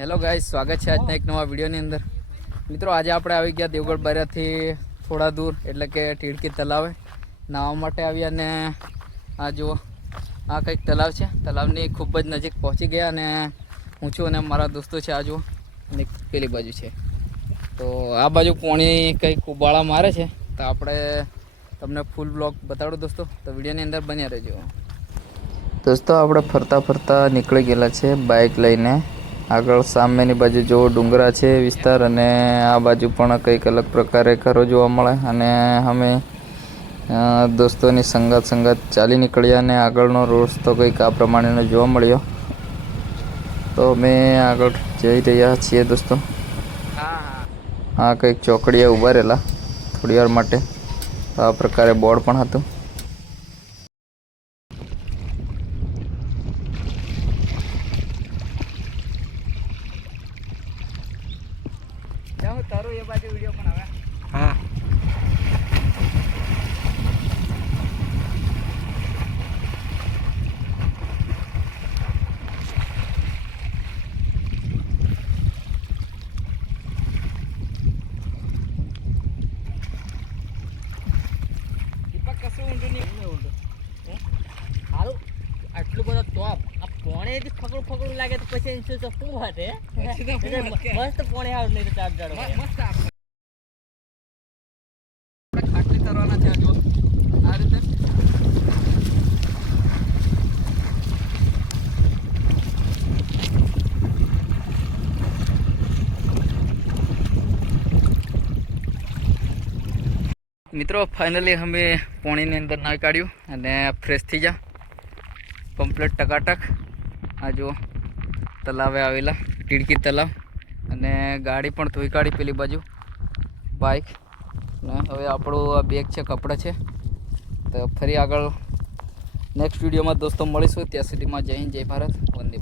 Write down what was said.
Hello guys, સ્વાગત છે આજના એક નવા વિડીયોની અંદર. મિત્રો, આજે આપણે આવી ગયા દેવગઢ બારિયાથી થોડા દૂર એટલે કે ટીડકી તલાવે નાહવા માટે આવ્યા. અને આ જુઓ, આ કંઈક તલાવ છે. તલાવની ખૂબ જ નજીક પહોંચી ગયા અને હું છું અને મારા દોસ્તો છે. આ જુઓ અને પેલી બાજુ છે. તો આ બાજુ પાણી કંઈક ઉબાળા મારે છે. તો આપણે તમને ફૂલ બ્લોગ બતાડું દોસ્તો, તો વિડીયોની અંદર બન્યા રહેજો. દોસ્તો, આપણે ફરતા ફરતા નીકળી ગયેલા છે બાઇક લઈને. આગળ સામેની બાજુ જો ડુંગરા છે વિસ્તાર, અને આ બાજુ પણ કંઈક અલગ પ્રકારે ઘરો જોવા મળે. અને અમે દોસ્તોની સંગાત ચાલી નીકળ્યા અને આગળનો રસ્તો કંઈક આ પ્રમાણેનો જોવા મળ્યો. તો અમે આગળ જઈ રહ્યા છીએ દોસ્તો. હા, કંઈક ચોકડીએ ઊભા રહેલા થોડી વાર માટે. તો આ પ્રકારે બોર્ડ પણ હતું. તારું એ બાજુ વિડીયો પણ આવે. હા, દીપક કશું ઊંધું નહીં ઊંધું. સારું, આટલું બધો ટોપ આ પોણે ફકડું લાગે તો પછી શું વાત હે? મસ્ત પોણે આવ નહીં તો ચાર જાડો મસ્ત. આપણે ખાટલી કરવાના છે. જો આ રીતે મિત્રો, ફાઇનલી અમે પાણીની અંદર નાહી કાઢ્યું અને ફ્રેશ થઈ જા કમ્પ્લીટ ટકાટક. આ જો તલાવે આવેલા ટીડકી તલાવ, અને ગાડી પણ ધોઈ કાઢી પેલી બાજુ બાઇક. ને હવે આપણું આ બેગ છે, કપડાં છે. તો ફરી આગળ નેક્સ્ટ વિડીયોમાં દોસ્તો મળીશું. ત્યાં સુધીમાં જય હિન્દ, જય ભારત, વંદે.